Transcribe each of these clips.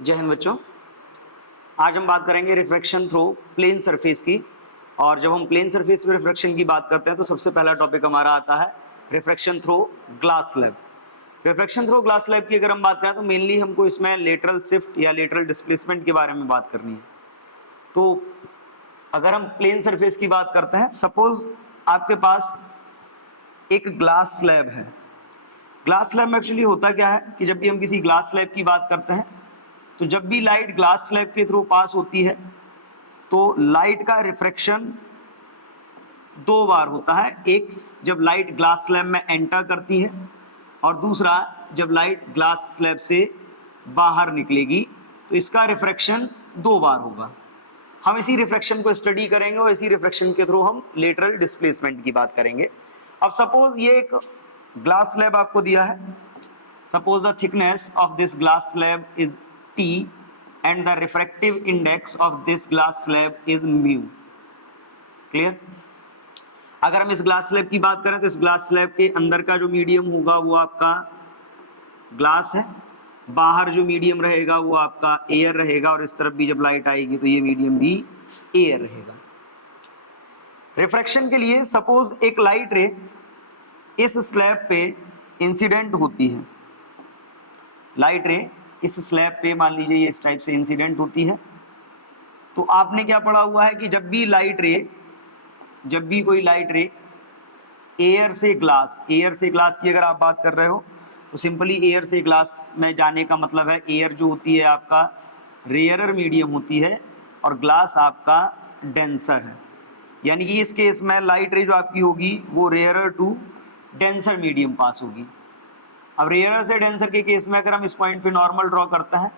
जय हिंद बच्चों। आज हम बात करेंगे रिफ्रैक्शन थ्रू प्लेन सरफेस की। और जब हम प्लेन सरफेस पे रिफ्रैक्शन की बात करते हैं तो सबसे पहला टॉपिक हमारा आता है refraction through glass slab. Refraction through glass slab की अगर हम बात करें तो मेनली हमको इसमें लेटरल शिफ्ट या लेटरल डिस्प्लेसमेंट के बारे में बात करनी है। तो अगर हम प्लेन सरफेस की बात करते हैं, सपोज आपके पास एक ग्लास स्लैब है। ग्लास स्लैब में एक्चुअली होता क्या है कि जब भी हम किसी ग्लास स्लैब की बात करते हैं तो जब भी लाइट ग्लास स्लैब के थ्रू पास होती है तो लाइट का रिफ्रैक्शन दो बार होता है। एक जब लाइट ग्लास स्लैब में एंटर करती है और दूसरा जब लाइट ग्लास स्लैब से बाहर निकलेगी तो इसका रिफ्रैक्शन दो बार होगा। हम इसी रिफ्रैक्शन को स्टडी करेंगे और इसी रिफ्रैक्शन के थ्रू हम लेटरल डिस्प्लेसमेंट की बात करेंगे। अब सपोज ये एक ग्लास स्लैब आपको दिया है। Suppose the thickness of this glass slab is T and the refractive index of this glass slab is mu. Clear? अगर हम इस ग्लास स्लैब की बात करें तो इस ग्लास स्लैब के अंदर का जो मीडियम होगा वो आपका ग्लास है, बाहर जो मीडियम रहेगा वो आपका एयर रहेगा और इस तरफ भी जब लाइट आएगी तो ये मीडियम भी एयर रहेगा। रिफ्रैक्शन के लिए सपोज एक लाइट रे इस स्लैब पे इंसिडेंट होती है। लाइट रे इस स्लैब पे मान लीजिए ये इस टाइप से इंसिडेंट होती है। तो आपने क्या पढ़ा हुआ है कि जब भी कोई लाइट रे एयर से ग्लास की अगर आप बात कर रहे हो तो सिंपली एयर से ग्लास में जाने का मतलब है एयर जो होती है आपका रेयरर मीडियम होती है और ग्लास आपका डेंसर है। यानी कि इस केस में लाइट रे जो आपकी होगी वो रेयरर टू डेंसर मीडियम पास होगी। अब रेयरर से डेंसर के केस में अगर हम इस पॉइंट पे नॉर्मल ड्रॉ करते हैं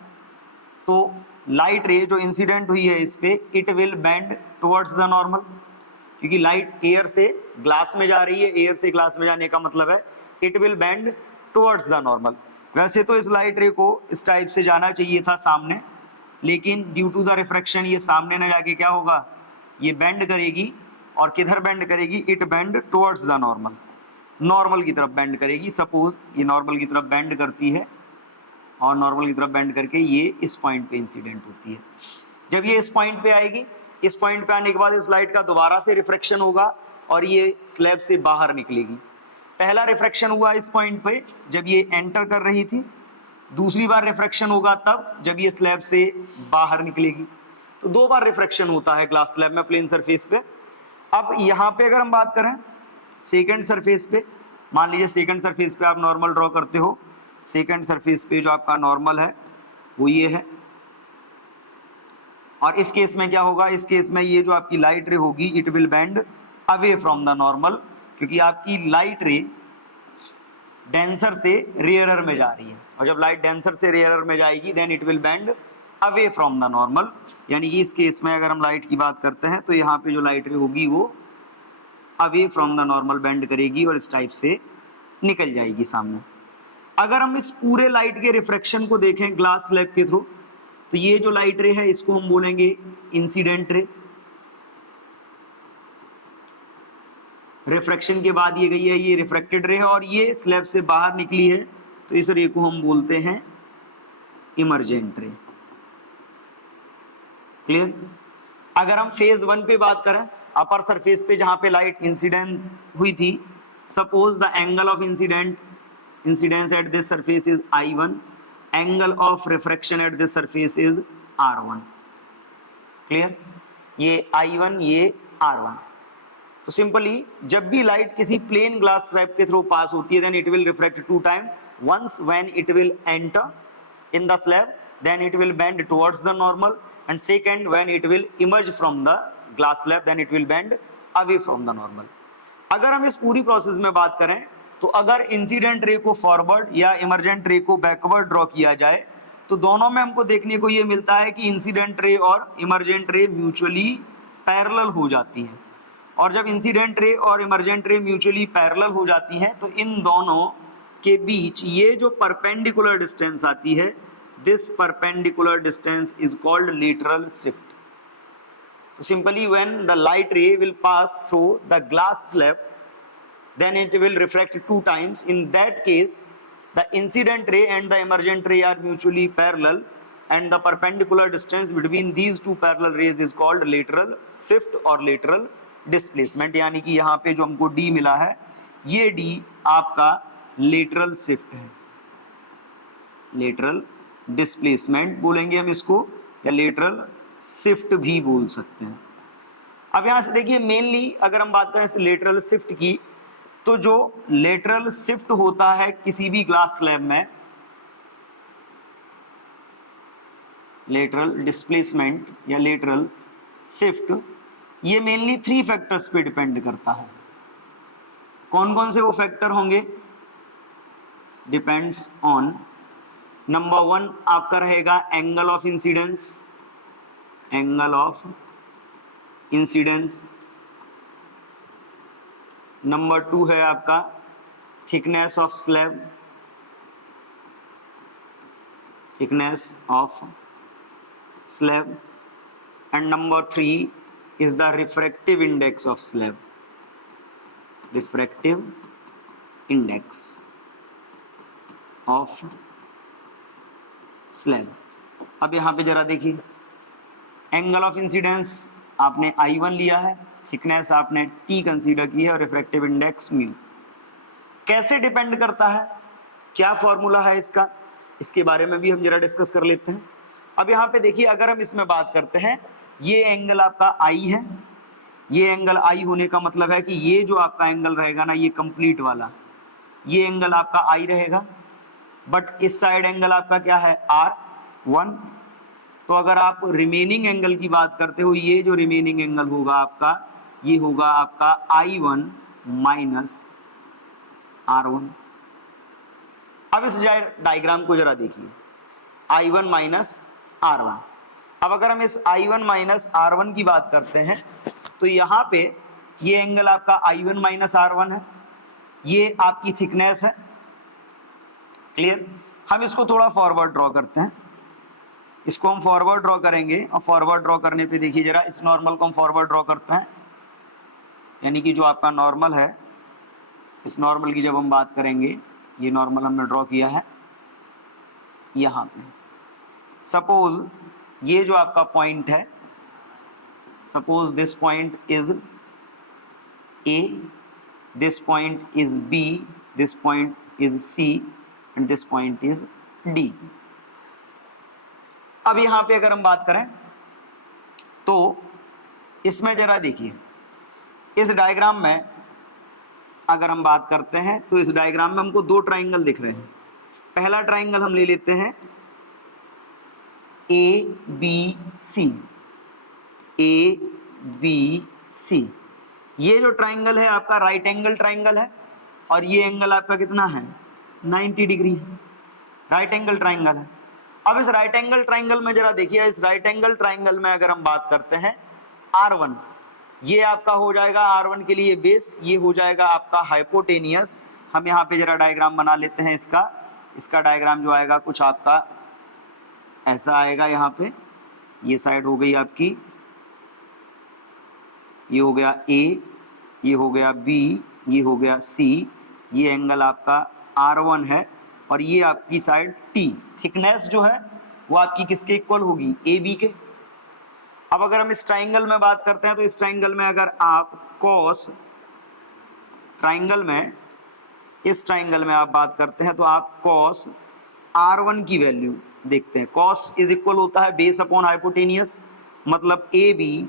तो लाइट रे जो इंसिडेंट हुई है इस पे it will bend towards the normal, क्योंकि लाइट एयर से ग्लास में जा रही है। एयर से ग्लास में जाने का मतलब है it will bend towards the normal. वैसे तो इस लाइट रे को इस टाइप से जाना चाहिए था सामने, लेकिन ड्यू टू द रिफ्रैक्शन ये सामने न जाके क्या होगा, ये बेंड करेगी। और किधर बेंड करेगी? It bend towards the normal, normal की तरफ बेंड करेगी। सपोज ये नॉर्मल की तरफ बेंड करती है और नॉर्मल की तरफ बेंड करके ये इस पॉइंट पे इंसिडेंट होती है। जब ये इस पॉइंट पे आएगी, इस पॉइंट पे आने के बाद इस लाइट का दोबारा से रिफ्रैक्शन होगा और ये स्लैब से बाहर निकलेगी। पहला रिफ्रैक्शन हुआ इस पॉइंट पे जब ये एंटर कर रही थी, दूसरी बार रिफ्रैक्शन होगा तब जब ये स्लैब से बाहर निकलेगी। तो दो बार रिफ्रैक्शन होता है ग्लास स्लैब में प्लेन सरफेस पे। अब यहाँ पे अगर हम बात करें सेकंड सरफेस पे, मान लीजिए सेकंड सरफेस पे आप नॉर्मल ड्रॉ करते हो। सेकंड सरफेस पे जो आपका नॉर्मल है वो ये है और इस केस में क्या होगा, इस केस में ये जो आपकी लाइट रे होगी it will bend away from the normal, क्योंकि आपकी लाइट रे डेंसर से रेयरर में जा रही है और जब लाइट डेंसर से रेयरर में जाएगी then it will bend away from the normal. यानी कि इस केस में अगर हम लाइट की बात करते हैं तो यहाँ पे जो लाइट रे होगी वो away from the normal bend करेगी और इस टाइप से निकल जाएगी सामने। अगर हम इस पूरे लाइट के रिफ्रैक्शन को देखें ग्लास स्लैब के थ्रू तो ये जो लाइट रे है इसको हम बोलेंगे इंसिडेंट रे। रिफ्रैक्शन के बाद ये गई है, ये रिफ्रैक्टेड रे है और ये स्लैब से बाहर निकली है तो इस रे को हम बोलते हैं इमर्जेंट रे। क्लियर? अगर हम फेज वन पे बात करें, अपर सरफेस पे जहां पे लाइट इंसिडेंट हुई थी, suppose the angle of incidence at this surface is I1, angle of refraction at this surface is R1। Clear? ये I1 ये R1। तो सिंपली जब भी लाइट किसी प्लेन ग्लास स्लैब के थ्रू पास होती है then it will refract two time, once when it will enter in the slab then it will bend towards the normal, and second when it will emerge from the glass slab then it will bend away from the normal। अगर हम इस पूरी process में बात करें तो अगर incident ray को फॉरवर्ड या इमर्जेंट रे को बैकवर्ड ड्रॉ किया जाए तो दोनों में हमको देखने को ये मिलता है कि इंसिडेंट रे और इमर्जेंट रे म्यूचुअली पैरेलल हो जाती हैं। और जब इंसिडेंट रे और इमर्जेंट रे म्यूचुअली पैरेलल हो जाती हैं तो इन दोनों के बीच ये जो परपेंडिकुलर डिस्टेंस आती है, this perpendicular distance is called lateral shift. तो simply when the light ray will pass through the glass slab then it will refract two times. In that case the incident ray and the emergent ray are mutually parallel and the perpendicular distance between these two parallel rays is called lateral shift और lateral displacement। यानी कि यहाँ पे जो हमको d मिला है, ये d आपका lateral shift है, lateral displacement बोलेंगे हम इसको, या lateral shift भी बोल सकते हैं। अब यहाँ से देखिए मेनली अगर हम बात करें इस lateral shift की, तो जो lateral shift होता है किसी भी ग्लास स्लैब में, लेटरल डिस्प्लेसमेंट या लेटरल शिफ्ट, ये मेनली 3 फैक्टर्स पे डिपेंड करता है। कौन कौन से वो फैक्टर होंगे? डिपेंड्स ऑन, नंबर 1 आपका रहेगा angle of incidence, angle of incidence. Number 2 है आपका thickness of slab, thickness of slab, and number 3 is the refractive index of slab, refractive index of slab। अब यहाँ पे जरा देखिए, एंगल ऑफ इंसिडेंस आपने I1 लिया है, थिकनेस आपने T कंसीडर की है और रिफ्रैक्टिव इंडेक्स म्यू। कैसे डिपेंड करता है, क्या फॉर्मूला है इसका, इसके बारे में भी हम जरा डिस्कस कर लेते हैं। अब यहाँ पे देखिए अगर हम इसमें बात करते हैं, ये एंगल आपका I है, ये एंगल I होने का मतलब है कि ये जो आपका एंगल रहेगा ना, ये कंप्लीट वाला, ये एंगल आपका I रहेगा, बट इस साइड एंगल आपका क्या है R1। तो अगर आप रिमेनिंग एंगल की बात करते हो, ये जो रिमेनिंग एंगल होगा आपका, ये होगा आपका I1 माइनस R1। अब इस डायग्राम को जरा देखिए, I1 माइनस R1। अब अगर हम इस I1 माइनस R1 की बात करते हैं, तो यहाँ पे ये एंगल आपका I1 माइनस R1 है, ये आपकी थिकनेस है, क्लियर। हम इसको थोड़ा फॉरवर्ड ड्रॉ करते हैं, इसको हम फॉरवर्ड ड्रॉ करेंगे, और फॉरवर्ड ड्रॉ करने पे देखिए जरा, इस नॉर्मल को हम फॉरवर्ड ड्रॉ करते हैं, यानी कि जो आपका नॉर्मल है, इस नॉर्मल की जब हम बात करेंगे, ये नॉर्मल हमने ड्रॉ किया है यहाँ पे। सपोज ये जो आपका पॉइंट है, suppose this point is A, this point is B, this point is C and this point is D। अब यहाँ पे अगर हम बात करें तो इसमें जरा देखिए, इस डायग्राम में अगर हम बात करते हैं तो इस डायग्राम में हमको 2 ट्राइंगल दिख रहे हैं। पहला ट्राइंगल हम ले लेते हैं ABC, ABC। ये जो ट्राइंगल है आपका राइट एंगल ट्राइंगल है, और ये एंगल आपका कितना है 90 डिग्री है, राइट एंगल ट्राइंगल है। अब इस राइट एंगल ट्राइंगल में जरा देखिए, इस राइट एंगल ट्राइंगल में अगर हम बात करते हैं R1, ये आपका हो जाएगा R1 के लिए बेस, ये हो जाएगा आपका हाइपोटेनियस। हम यहाँ पे जरा डायग्राम बना लेते हैं इसका डायग्राम जो आएगा कुछ आपका ऐसा आएगा। यहाँ पे ये साइड हो गई आपकी, ये हो गया A, ये हो गया B, ये हो गया C, ये एंगल आपका R1 है, और ये आपकी साइड T। थिकनेस जो है वो आपकी किसके इक्वल होगी, AB के। अब अगर हम इस ट्राइंगल में बात करते हैं, तो इस ट्राइंगल में अगर आप कॉस ट्राइंगल में, इस ट्राइंगल में आप बात करते हैं, तो आप कॉस R1 की वैल्यू देखते हैं। कॉस इज इक्वल होता है बेस अपॉन हाइपोटेनियस, मतलब AB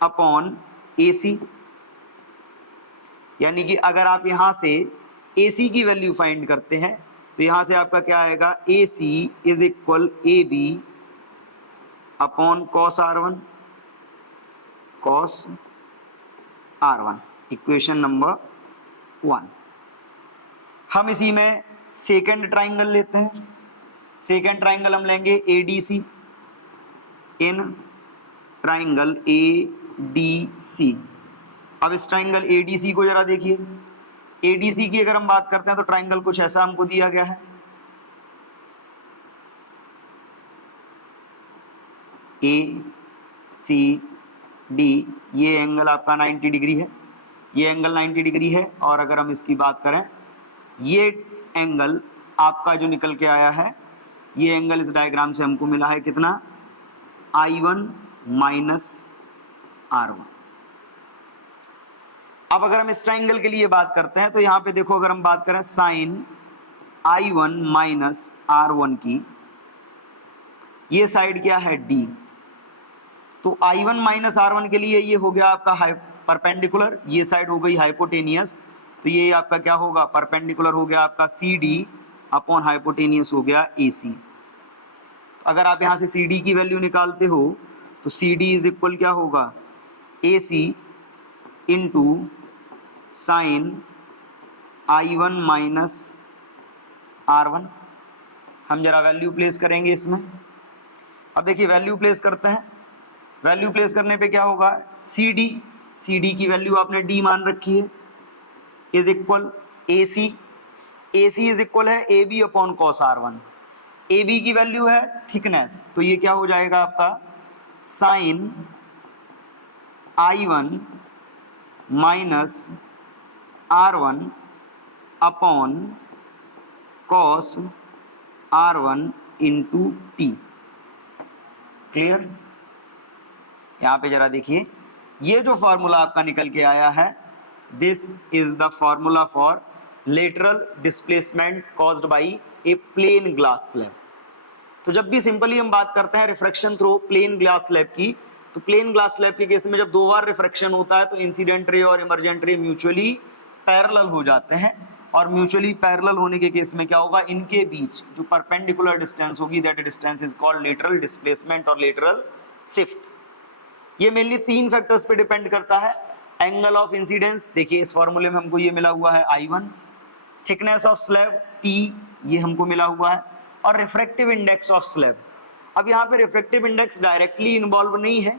अपॉन AC। यानी कि अगर आप यहां से AC की वैल्यू फाइंड करते हैं, तो यहां से आपका क्या आएगा, AC is equal AB upon cos R1, cos R1, equation number 1। हम इसी में सेकेंड ट्राइंगल लेते हैं। सेकेंड ट्राइंगल हम लेंगे ADC, इन ट्राइंगल ADC। अब इस ट्राइंगल ADC को जरा देखिए, ADC की अगर हम बात करते हैं तो ट्राइंगल कुछ ऐसा हमको दिया गया है, ACD। ये एंगल आपका 90 डिग्री है, ये एंगल 90 डिग्री है, और अगर हम इसकी बात करें, ये एंगल आपका जो निकल के आया है ये एंगल इस डायग्राम से हमको मिला है कितना, I1 माइनस R1। अब अगर हम इस ट्राइंगल के लिए बात करते हैं तो यहाँ पे देखो, अगर हम बात करें साइन I1 माइनस R1 की, ये साइड क्या है D, तो I1 माइनस R1 के लिए ये हो गया आपका परपेंडिकुलर, ये साइड हो गई हाइपोटेनियस, तो ये आपका क्या होगा, परपेंडिकुलर हो गया आपका CD अपॉन हाइपोटेनियस हो गया AC। अगर आप यहाँ से CD की वैल्यू निकालते हो तो CD इज इक्वल क्या होगा, AC into sine I1 minus R1। हम जरा वैल्यू प्लेस करेंगे इसमें। अब देखिए वैल्यू प्लेस करते हैं, वैल्यू प्लेस करने पे क्या होगा, CD की वैल्यू आपने D मान रखी है, is equal AC is equal है AB upon cos R1। AB की वैल्यू है थिकनेस, तो ये क्या हो जाएगा आपका sine I1 minus R1 upon cos R1 into T। Clear? यहाँ पे जरा देखिए, ये जो फॉर्मूला आपका निकल के आया है, this is the formula for lateral displacement caused by a plane glass slab. तो जब भी सिंपली हम बात करते हैं refraction through plane glass slab की, तो प्लेन ग्लास स्लैब के केस में जब दो बार रिफ्रैक्शन होता है तो इंसिडेंट रे और इमर्जेंट रे म्यूचुअली पैरेलल हो जाते हैं, और म्यूचुअली पैरेलल होने के केस में क्या होगा, इनके बीच जो परपेंडिकुलर डिस्टेंस होगी, that distance is called lateral displacement और लेटरल शिफ्ट। ये मेनली तीन फैक्टर्स पे डिपेंड करता है। एंगल ऑफ इंसिडेंस, देखिए इस फॉर्मूले में हमको ये मिला हुआ है I1, thickness of slab T ये हमको मिला हुआ है, और रिफ्रैक्टिव इंडेक्स ऑफ स्लैब। अब यहाँ पे रिफ्रैक्टिव इंडेक्स डायरेक्टली इन्वॉल्व नहीं है,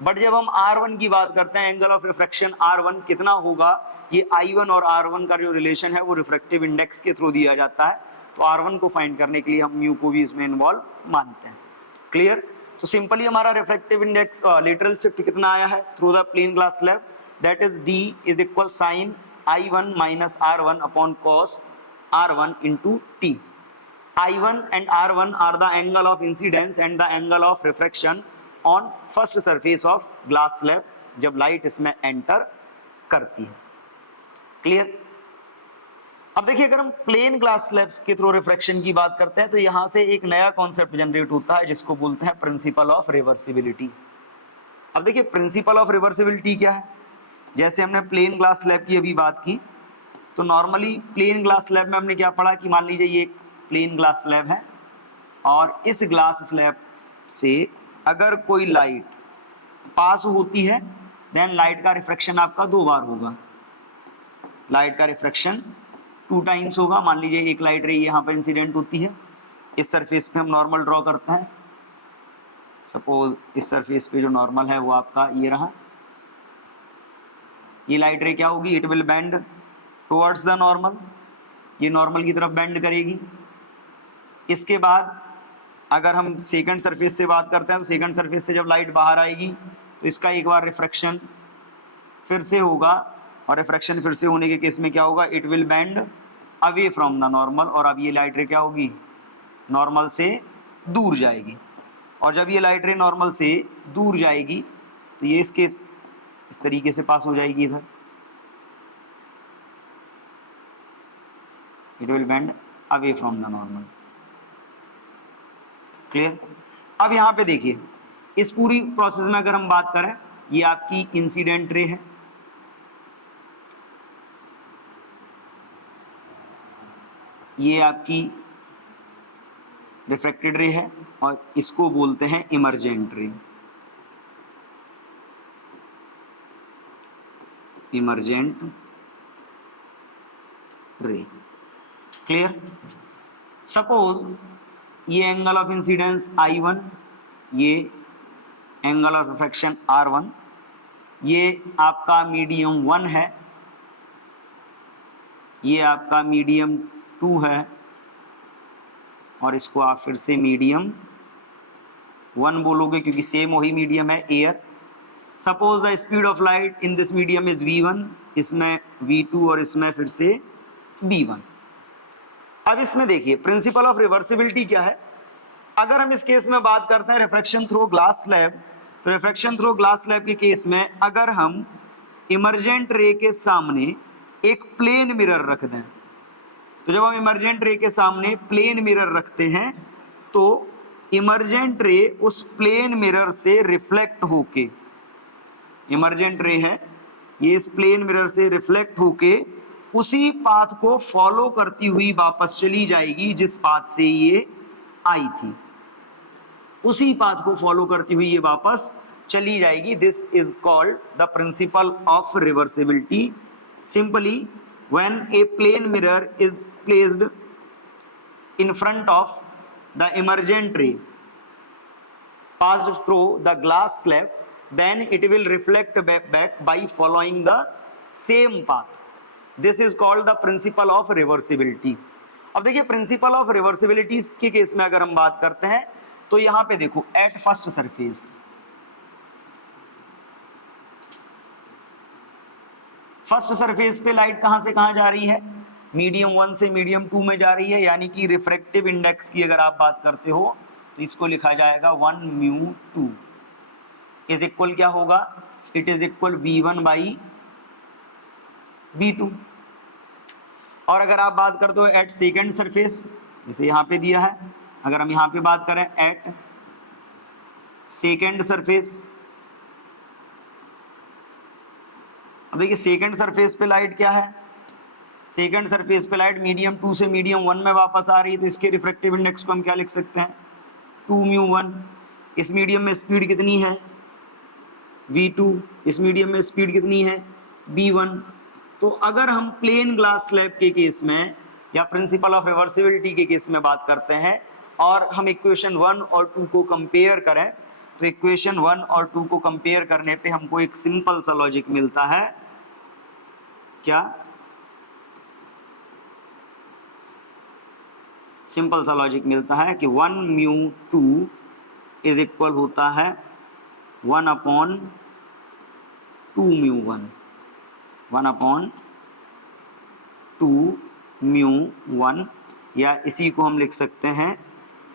बट जब हम R1 की बात करते हैं, एंगल ऑफ रिफ्रैक्शन R1 कितना होगा, ये I1 और R1 का जो रिलेशन है वो रिफ्रैक्टिव इंडेक्स के थ्रू दिया जाता है, तो R1 को फाइंड करने के लिए हम म्यू को भी इसमें इन्वॉल्व मानते हैं। क्लियर? तो सिंपली हमारा रिफ्रैक्टिव इंडेक्स लेटरल शिफ्ट कितना आया है through the plane glass slab, that is D is equal sine I1 minus R1 upon cos R1 into T। I1 and R1 are the angle of incidence and the angle of refraction on first surface of glass slab जब light इसमें enter करती है। Clear? अब देखिए, अगर हम plane glass slabs के through refraction की बात करते हैं तो यहां से एक नया कॉन्सेप्ट जनरेट होता है जिसको बोलते हैं प्रिंसिपल ऑफ रिवर्सिबिलिटी। अब देखिए प्रिंसिपल ऑफ रिवर्सिबिलिटी क्या है, जैसे हमने प्लेन ग्लास स्लैब की अभी बात की, तो नॉर्मली प्लेन ग्लास स्लैब में हमने क्या पढ़ा कि मान लीजिए ये एक प्लेन ग्लास स्लैब है, और इस ग्लास स्लैब से अगर कोई लाइट पास होती है, देन लाइट का रिफ्रैक्शन आपका दो बार होगा, लाइट का रिफ्रैक्शन 2 टाइम्स होगा। मान लीजिए एक लाइट रे यहाँ पर इंसिडेंट होती है, इस सरफेस पे हम नॉर्मल ड्रॉ करते हैं, सपोज इस सरफेस पे जो नॉर्मल है वो आपका ये रहा, ये लाइट रे क्या होगी, it will bend towards the normal, ये नॉर्मल की तरफ बेंड करेगी। इसके बाद अगर हम सेकंड सरफेस से बात करते हैं तो सेकंड सरफेस से जब लाइट बाहर आएगी तो इसका एक बार रिफ्रैक्शन फिर से होगा, और रिफ्रैक्शन फिर से होने के केस में क्या होगा, it will bend away from the normal, और अब ये लाइट रे क्या होगी, नॉर्मल से दूर जाएगी, और जब ये लाइट रे नॉर्मल से दूर जाएगी तो ये इसके इस तरीके से पास हो जाएगी इधर, it will bend away from the normal. Clear? अब यहाँ पे देखिए, इस पूरी प्रोसेस में अगर हम बात करें, ये आपकी इंसिडेंट रे है, ये आपकी रिफ्रैक्टेड रे है, और इसको बोलते हैं इमर्जेंट रे, इमर्जेंट रे। क्लियर? सपोज ये एंगल ऑफ इंसिडेंस I1, ये एंगल ऑफ रिफ्रैक्शन R1, ये आपका मीडियम 1 है, ये आपका मीडियम 2 है, और इसको आप फिर से मीडियम 1 बोलोगे क्योंकि सेम वही मीडियम है, air. Suppose the speed of light in this medium is V1, इसमें V2 और इसमें फिर से V1। अब इसमें देखिए प्रिंसिपल ऑफ रिवर्सिबिलिटी क्या है, अगर हम इस केस में बात करते हैं रिफ्रैक्शन थ्रू ग्लास स्लैब, तो रिफ्रैक्शन थ्रू ग्लास स्लैब के केस में अगर हम इमर्जेंट रे के सामने एक प्लेन मिरर रख दें, तो जब हम इमर्जेंट रे के सामने प्लेन मिरर रखते हैं तो इमर्जेंट रे उस प्लेन मिरर से रिफ्लेक्ट होके, इमर्जेंट रे है ये, इस प्लेन मिरर से रिफ्लेक्ट होके उसी पाथ को फॉलो करती हुई वापस चली जाएगी जिस पाथ से ये आई थी, उसी पाथ को फॉलो करती हुई ये वापस चली जाएगी. This is called the principle of reversibility. Simply when a plane mirror is placed in front of the emergent ray passed through the glass slab, then it will reflect back by following the same path. This is called the principle of reversibility. अब देखिए principal of reversibility के case में अगर हम बात करते हैं तो यहां पे देखो at first surface, first surface पे लाइट कहां से कहां जा रही है, मीडियम 1 से मीडियम 2 में जा रही है, यानी कि रिफ्रैक्टिव इंडेक्स की अगर आप बात करते हो तो इसको लिखा जाएगा 1 म्यू 2 इज इक्वल क्या होगा, it is equal v1 by v2. और अगर आप बात करते हो एट सेकेंड सरफेस, जैसे यहाँ पे दिया है, अगर हम यहाँ पे बात करें एट सेकेंड सरफेस, अब देखिए सेकेंड सरफेस पे लाइट क्या है, सेकेंड सरफेस पे लाइट मीडियम 2 से मीडियम 1 में वापस आ रही है, तो इसके रिफ्रैक्टिव इंडेक्स को हम क्या लिख सकते हैं 2 म्यू 1. इस मीडियम में स्पीड कितनी है v2, इस मीडियम में स्पीड कितनी है v1. तो अगर हम प्लेन ग्लास स्लैब के केस में या प्रिंसिपल ऑफ रिवर्सिबिलिटी के केस में बात करते हैं और हम इक्वेशन 1 और 2 को कंपेयर करें, तो इक्वेशन 1 और 2 को कंपेयर करने पे हमको एक सिंपल सा लॉजिक मिलता है, क्या, सिंपल सा लॉजिक मिलता है कि 1 म्यू 2 इज इक्वल होता है 1 अपॉन 2 म्यू 1, 1 अपॉन 2 म्यू 1, या इसी को हम लिख सकते हैं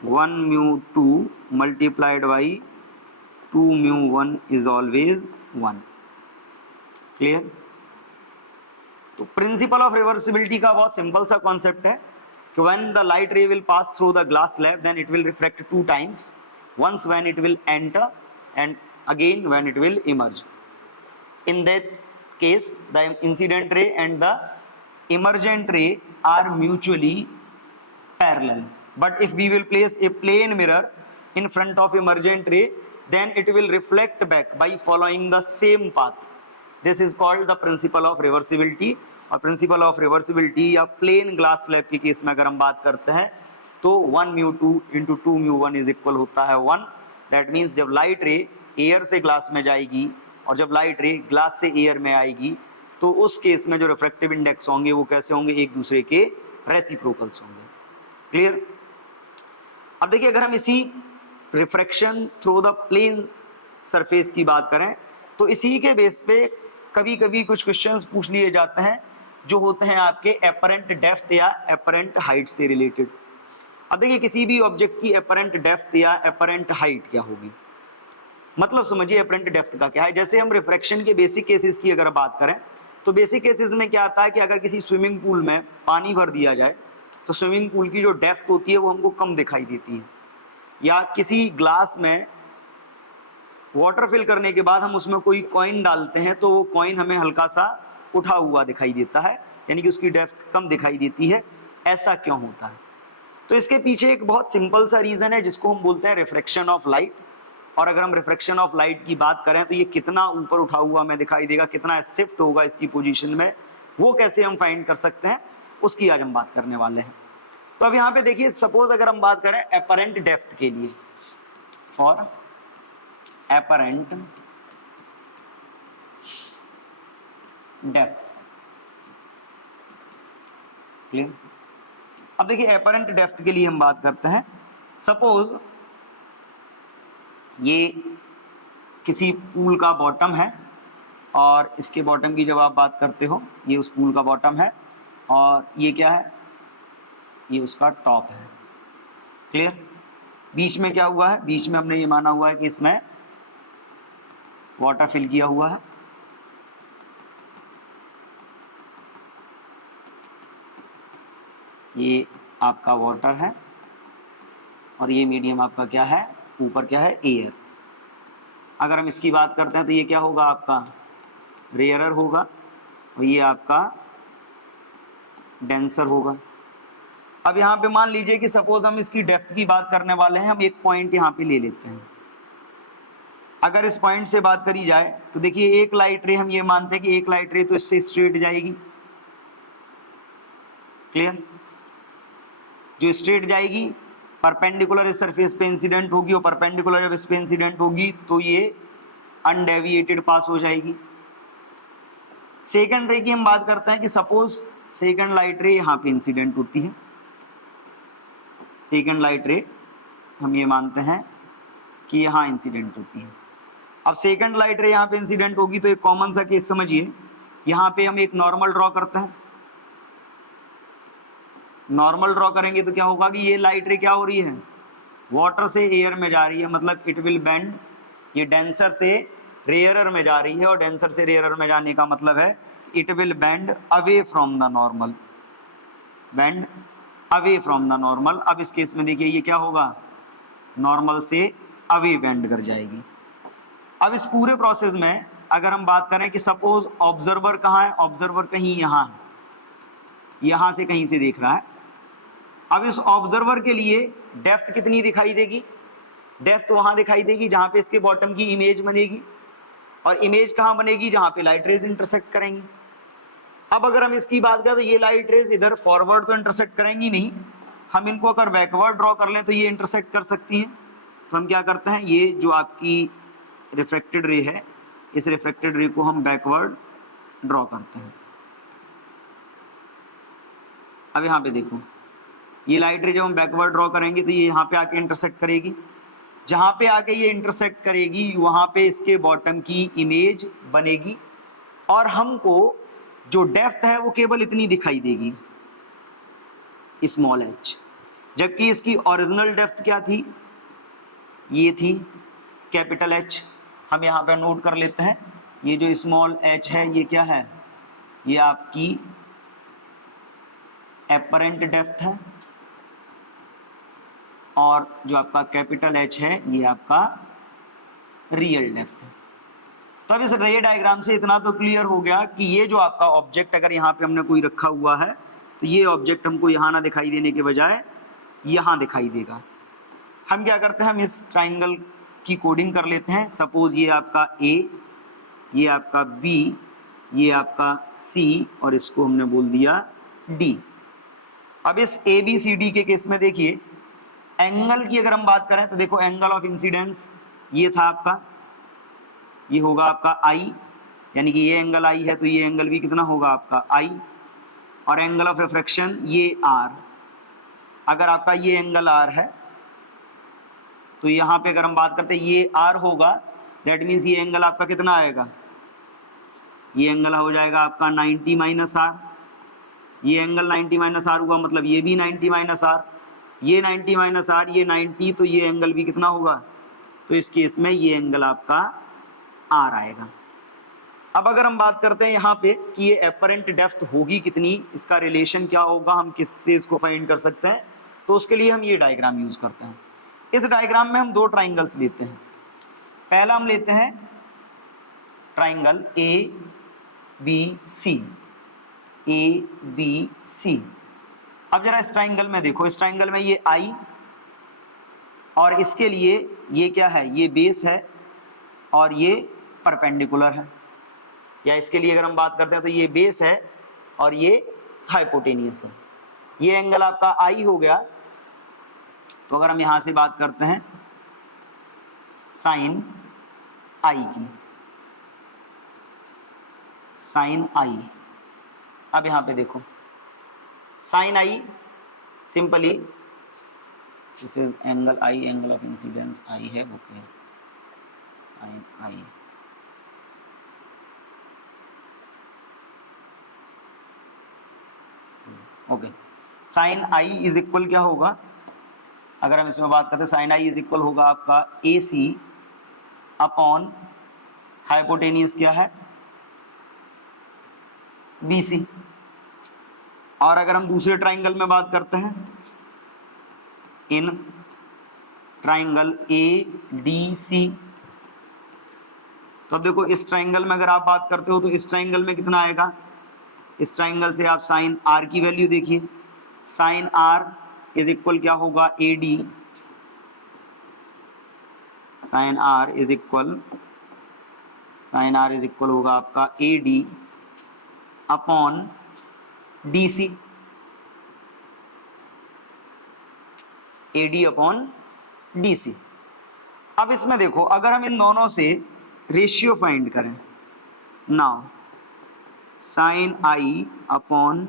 1 mu 2 multiplied by 2 mu 1 is always 1. Clear. तो प्रिंसिपल ऑफ रिवर्सिबिलिटी का बहुत सिंपल सा कॉन्सेप्ट है कि when the light ray will pass through the glass slab, then it will refract 2 times, once when it will enter and again when it will emerge. In that case the incident ray and the emergent ray are mutually parallel, but if we will place a plane mirror in front of emergent ray, then it will reflect back by following the same path. This is called the principle of reversibility. और principal of reversibility या plane glass slab के case में अगर हम बात करते हैं तो 1 mu 2 into 2 mu 1 is equal होता है 1. दैट मीन्स जब लाइट रे एयर से ग्लास में जाएगी और जब लाइट रे ग्लास से एयर में आएगी तो उस केस में जो रिफ्रैक्टिव इंडेक्स होंगे वो कैसे होंगे, एक दूसरे के रेसिप्रोकल्स होंगे. क्लियर. अब देखिए अगर हम इसी refraction through the plane surface की बात करें तो इसी के बेस पे कभी कभी कुछ क्वेश्चंस पूछ लिए जाते हैं जो होते हैं आपके एपरेंट डेप्थ या एपरेंट हाइट से रिलेटेड. अब देखिए किसी भी ऑब्जेक्ट की एपरेंट डेप्थ या एपरेंट हाइट क्या होगी, मतलब समझिए एपरेंट डेप्थ का क्या है. जैसे हम रिफ्रैक्शन के बेसिक केसेस की अगर बात करें तो बेसिक केसेस में क्या आता है कि अगर किसी स्विमिंग पूल में पानी भर दिया जाए तो स्विमिंग पूल की जो डेप्थ होती है वो हमको कम दिखाई देती है, या किसी ग्लास में वाटर फिल करने के बाद हम उसमें कोई कॉइन डालते हैं तो वो कॉइन हमें हल्का सा उठा हुआ दिखाई देता है, यानी कि उसकी डेप्थ कम दिखाई देती है. ऐसा क्यों होता है? तो इसके पीछे एक बहुत सिंपल सा रीजन है जिसको हम बोलते हैं रिफ्रैक्शन ऑफ लाइट. और अगर हम रिफ्रैक्शन ऑफ लाइट की बात करें तो ये कितना ऊपर उठा हुआ हमें दिखाई देगा, कितना शिफ्ट होगा इसकी पोजीशन में, वो कैसे हम फाइंड कर सकते हैं उसकी आज हम बात करने वाले हैं. तो अब यहाँ पे देखिए सपोज अगर हम बात करें एपरेंट डेप्थ के लिए, फॉर एपरेंट डेप्थ. क्लियर. अब देखिए एपरेंट डेप्थ के लिए हम बात करते हैं. सपोज ये किसी पूल का बॉटम है और इसके बॉटम की जब आप बात करते हो ये उस पूल का बॉटम है और ये क्या है, ये उसका टॉप है. क्लियर. बीच में क्या हुआ है, बीच में हमने ये माना हुआ है कि इसमें वाटर फिल किया हुआ है, ये आपका वाटर है और ये मीडियम आपका क्या है, ऊपर क्या है, एयर। अगर हम इसकी बात करते हैं तो ये क्या होगा, आपका रेयरर होगा और ये आपका डेंसर होगा। अब यहाँ पे मान लीजिए कि सपोज हम इसकी डेप्थ की बात करने वाले हैं, हम एक पॉइंट यहाँ पे ले लेते हैं। अगर इस पॉइंट से बात करी जाए तो देखिए एक लाइट रे, हम ये मानते हैं कि एक लाइट रे तो इससे स्ट्रेट जाएगी, क्लियर, जो स्ट्रेट जाएगी परपेंडिकुलर इस सरफेस पे इंसिडेंट होगी और परपेंडिकुलर जब इस पे इंसिडेंट होगी तो ये अनडेविएटेड पास हो जाएगी। सेकंड रे की हम बात करते हैं कि सपोज सेकंड लाइट रे यहाँ पे इंसिडेंट होती है, सेकंड लाइट रे हम ये मानते हैं कि यहाँ इंसिडेंट होती है। अब सेकंड लाइट रे यहाँ पे इंसिडेंट होगी तो एक कॉमन सा केस समझिए, यहाँ पे हम एक नॉर्मल ड्रॉ करते हैं। नॉर्मल ड्रॉ करेंगे तो क्या होगा कि ये लाइट रे क्या हो रही है, वाटर से एयर में जा रही है, मतलब इट विल बेंड, ये डेंसर से रेयरर में जा रही है और डेंसर से रेयरर में जाने का मतलब है it will bend away from the normal, bend away from the normal. अब इस केस में देखिए ये क्या होगा, नॉर्मल से अवे बेंड कर जाएगी। अब इस पूरे प्रोसेस में अगर हम बात करें कि सपोज ऑब्जर्वर कहाँ है, ऑब्जर्वर कहीं यहाँ है, यहाँ से कहीं से देख रहा है। अब इस ऑब्जर्वर के लिए डेप्थ कितनी दिखाई देगी, डेप्थ वहां दिखाई देगी जहां पे इसके बॉटम की इमेज बनेगी, और इमेज कहाँ बनेगी, जहां पे लाइट रेज इंटरसेक्ट करेंगी। अब अगर हम इसकी बात करें तो ये लाइट रेज इधर फॉरवर्ड तो इंटरसेक्ट करेंगी नहीं, हम इनको अगर बैकवर्ड ड्रॉ कर लें तो ये इंटरसेक्ट कर सकती हैं। तो हम क्या करते हैं, ये जो आपकी रिफ्लेक्टेड रे है, इस रिफ्लेक्टेड रे को हम बैकवर्ड ड्रॉ करते हैं। अब यहाँ पे देखो, ये लाइट रे जब हम बैकवर्ड ड्रॉ करेंगे तो ये यहाँ पे आके इंटरसेक्ट करेगी, जहाँ पे आके ये इंटरसेक्ट करेगी वहाँ पे इसके बॉटम की इमेज बनेगी, और हमको जो डेप्थ है वो केवल इतनी दिखाई देगी, स्मॉल एच, जबकि इसकी ओरिजिनल डेप्थ क्या थी, ये थी कैपिटल एच। हम यहाँ पे नोट कर लेते हैं, ये जो स्मॉल एच है ये क्या है, ये आपकी एपरेंट डेप्थ है, और जो आपका कैपिटल एच है ये आपका रियल डेप्थ है। तो अब इस रे डायग्राम से इतना तो क्लियर हो गया कि ये जो आपका ऑब्जेक्ट अगर यहाँ पे हमने कोई रखा हुआ है तो ये ऑब्जेक्ट हमको यहाँ ना दिखाई देने के बजाय यहाँ दिखाई देगा। हम क्या करते हैं, हम इस ट्राइंगल की कोडिंग कर लेते हैं। सपोज ये आपका ए, ये आपका बी, ये आपका सी, और इसको हमने बोल दिया डी। अब इस ए बी सी डी के केस में देखिए एंगल की अगर हम बात करें तो देखो एंगल ऑफ इंसिडेंस ये था आपका, ये होगा आपका आई, यानी कि ये एंगल आई है तो ये एंगल भी कितना होगा आपका आई, और एंगल ऑफ रिफ्रैक्शन ये आर। अगर आपका ये एंगल आर है तो यहाँ पे अगर हम बात करते हैं ये आर होगा, दैट मीन्स ये एंगल आपका कितना आएगा, ये एंगल हो जाएगा आपका 90 माइनस आर। ये एंगल 90 माइनस आर हुआ मतलब ये भी 90 माइनस आर, ये 90 माइनस आर, ये 90, तो ये एंगल भी कितना होगा, तो इस केस में ये एंगल आपका आर आएगा। अब अगर हम बात करते हैं यहाँ पे कि ये एपरेंट डेप्थ होगी कितनी, इसका रिलेशन क्या होगा, हम किससे इसको फाइंड कर सकते हैं, तो उसके लिए हम ये डायग्राम यूज करते हैं। इस डायग्राम में हम दो ट्राइंगल्स लेते हैं। पहला हम लेते हैं triangle a b c, a b c. अब जरा इस ट्राइंगल में देखो, इस ट्राइंगल में ये आई और इसके लिए ये क्या है, ये बेस है और ये परपेंडिकुलर है, या इसके लिए अगर हम बात करते हैं तो ये बेस है और ये हाइपोटेनियस है। ये एंगल आपका आई हो गया। तो अगर हम यहां से बात करते हैं साइन आई की, साइन आई, अब यहां पे देखो sine i simply this is angle i, angle of incidence i है, okay, sine i, okay, sine i is equal क्या होगा, अगर हम इसमें बात करते हैं साइन आई इज इक्वल होगा आपका ए सी अपॉन हाइपोटेनियस क्या है बी सी। और अगर हम दूसरे ट्राइंगल में बात करते हैं in triangle A D C, तो अब देखो इस ट्राइंगल में अगर आप बात करते हो तो इस ट्राइंगल में कितना आएगा, इस ट्राइंगल से आप साइन आर की वैल्यू देखिए, साइन आर इज इक्वल क्या होगा A D, sine R is equal होगा आपका A D upon D C, A D upon D C. अब इसमें देखो अगर हम इन दोनों से रेशियो फाइंड करें, now sine I upon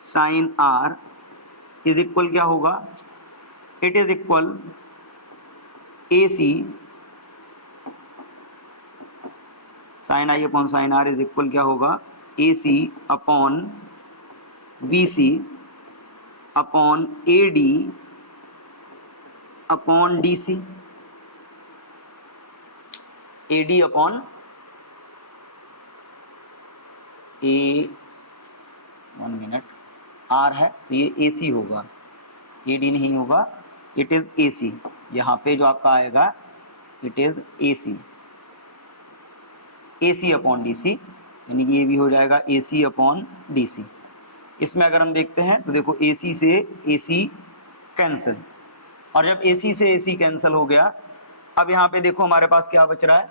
sine R is equal क्या होगा, it is equal A C, sine I upon sine R is equal क्या होगा A C upon B C upon A D upon D C, A D upon A, 1 minute, R है तो ये ए सी होगा, A D नहीं होगा, it is A सी, यहाँ पे जो आपका आएगा it is A C, A C upon D C, यानी कि ये भी हो जाएगा ए सी अपॉन डी सी। इसमें अगर हम देखते हैं तो देखो ए सी से ए सी कैंसिल, और जब ए सी से ए सी कैंसिल हो गया, अब यहाँ पे देखो हमारे पास क्या बच रहा है,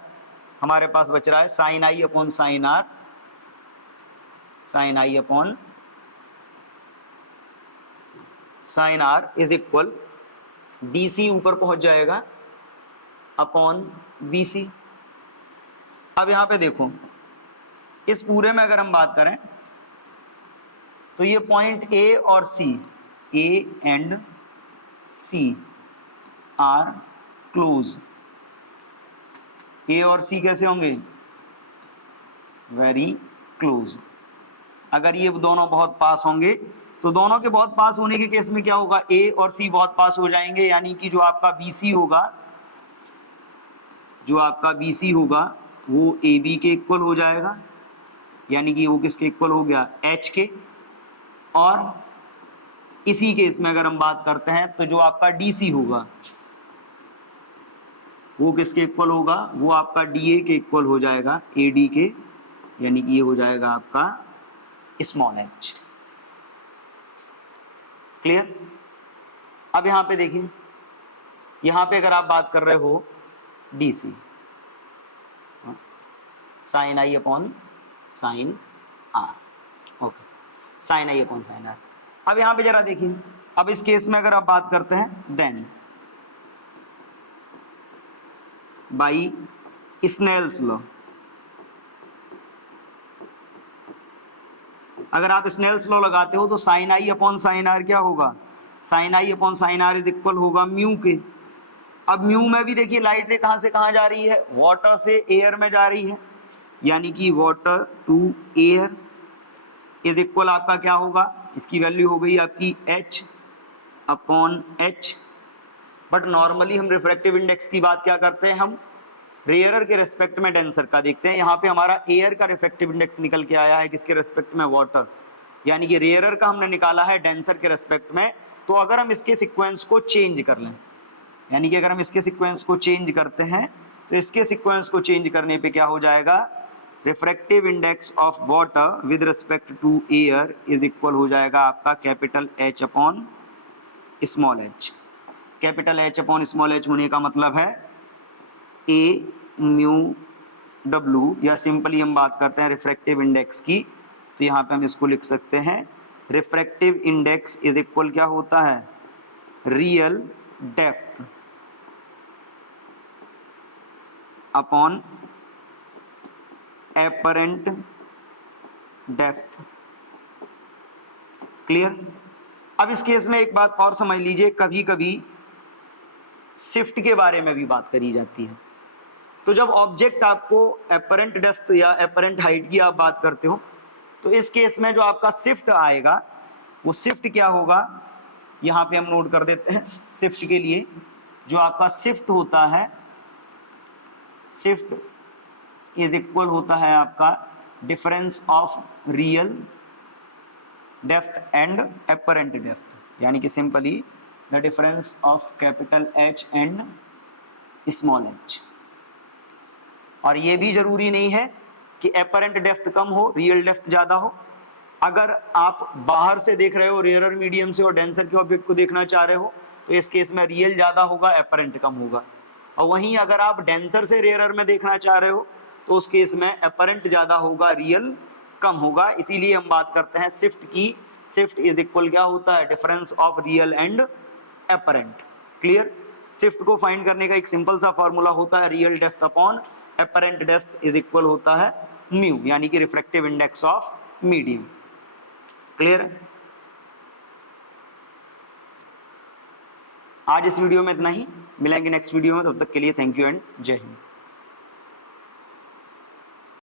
हमारे पास बच रहा है sine I upon sine R, sine I upon sine R is equal D C ऊपर पहुंच जाएगा अपॉन बी सी। अब यहाँ पे देखो इस पूरे में अगर हम बात करें तो ये पॉइंट ए और C, A and C are close, A और सी कैसे होंगे, वेरी क्लोज। अगर ये दोनों बहुत पास होंगे तो दोनों के बहुत पास होने के केस में क्या होगा, ए और सी बहुत पास हो जाएंगे, यानी कि जो आपका बी सी होगा, जो आपका बी सी होगा वो ए बी के इक्वल हो जाएगा, यानी कि वो किसके इक्वल हो गया, एच के। और इसी केस में अगर हम बात करते हैं तो जो आपका डी सी होगा वो किसके इक्वल होगा, वो आपका डी ए के इक्वल हो जाएगा, ए डी के, यानी कि ये हो जाएगा आपका स्मॉल एच। क्लियर। अब यहाँ पे देखिए, यहाँ पे अगर आप बात कर रहे हो D C, sine I upon sine R, okay, sine I upon sine R. अब यहाँ पे जरा देखिए, अब इस केस में अगर आप बात करते हैं देन बाई स्नेल्स लॉ, अगर आप स्नेल्स लॉ लगाते हो तो sine I upon sine R क्या होगा, sine I upon sine R is equal होगा म्यू के। अब म्यू में भी देखिए लाइट रे कहाँ से कहाँ जा रही है, वाटर से एयर में जा रही है, यानी कि water to air is equal आपका क्या होगा, इसकी वैल्यू हो गई आपकी h upon h। But normally हम रिफ्रैक्टिव इंडेक्स की बात क्या करते हैं, हम रेयरर के रेस्पेक्ट में डेंसर का देखते हैं। यहाँ पे हमारा एयर का रिफ्रैक्टिव इंडेक्स निकल के आया है किसके रेस्पेक्ट में, वाटर, यानी कि रेयरर का हमने निकाला है डेंसर के रेस्पेक्ट में। तो अगर हम इसके सीक्वेंस को चेंज कर लें, यानी कि अगर हम इसके सीक्वेंस को चेंज करते हैं तो इसके सीक्वेंस को चेंज करने पे क्या हो जाएगा, refractive index of water with respect to air is equal हो जाएगा आपका capital H upon small h। Capital H upon small h होने का मतलब है ए म्यू डब्ल्यू, या सिंपली हम बात करते हैं रिफ्रैक्टिव इंडेक्स की, तो यहाँ पे हम इसको लिख सकते हैं रिफ्रैक्टिव इंडेक्स इज इक्वल क्या होता है, real depth upon apparent depth. Clear. अब इस केस में एक बात और समझ लीजिए, कभी कभी शिफ्ट के बारे में भी बात करी जाती है। तो जब ऑब्जेक्ट आपको एपरेंट डेप्थ या एपरेंट हाइट की आप बात करते हो, तो इस केस में जो आपका शिफ्ट आएगा वो शिफ्ट क्या होगा, यहाँ पे हम नोट कर देते हैं शिफ्ट के लिए, जो आपका शिफ्ट होता है, शिफ्ट इज इक्वल होता है आपका difference of real depth and apparent depth, यानी कि simply the difference of capital H and small h। और ये भी जरूरी नहीं है कि एपरेंट डेप्थ कम हो, रियल डेप्थ ज्यादा हो। अगर आप बाहर से देख रहे हो, रेयरर मीडियम से और डेंसर के ऑब्जेक्ट को देखना चाह रहे हो, तो इस केस में रियल ज्यादा होगा, एपरेंट कम होगा। और वहीं अगर आप डेंसर से रेयरर में देखना चाह रहे हो, तो उस केस में एपरेंट ज्यादा होगा, रियल कम होगा। इसीलिए हम बात करते हैं शिफ्ट की। शिफ्ट इज इक्वल क्या होता है, difference of real and apparent. Clear? Shift को फाइंड करने का एक सिंपल सा फॉर्मूला होता है real depth upon apparent depth is equal होता है म्यू, यानी कि refractive index of medium. Clear? आज इस वीडियो में इतना ही, मिलेंगे नेक्स्ट वीडियो में, तब तक के लिए थैंक यू एंड जय हिंद।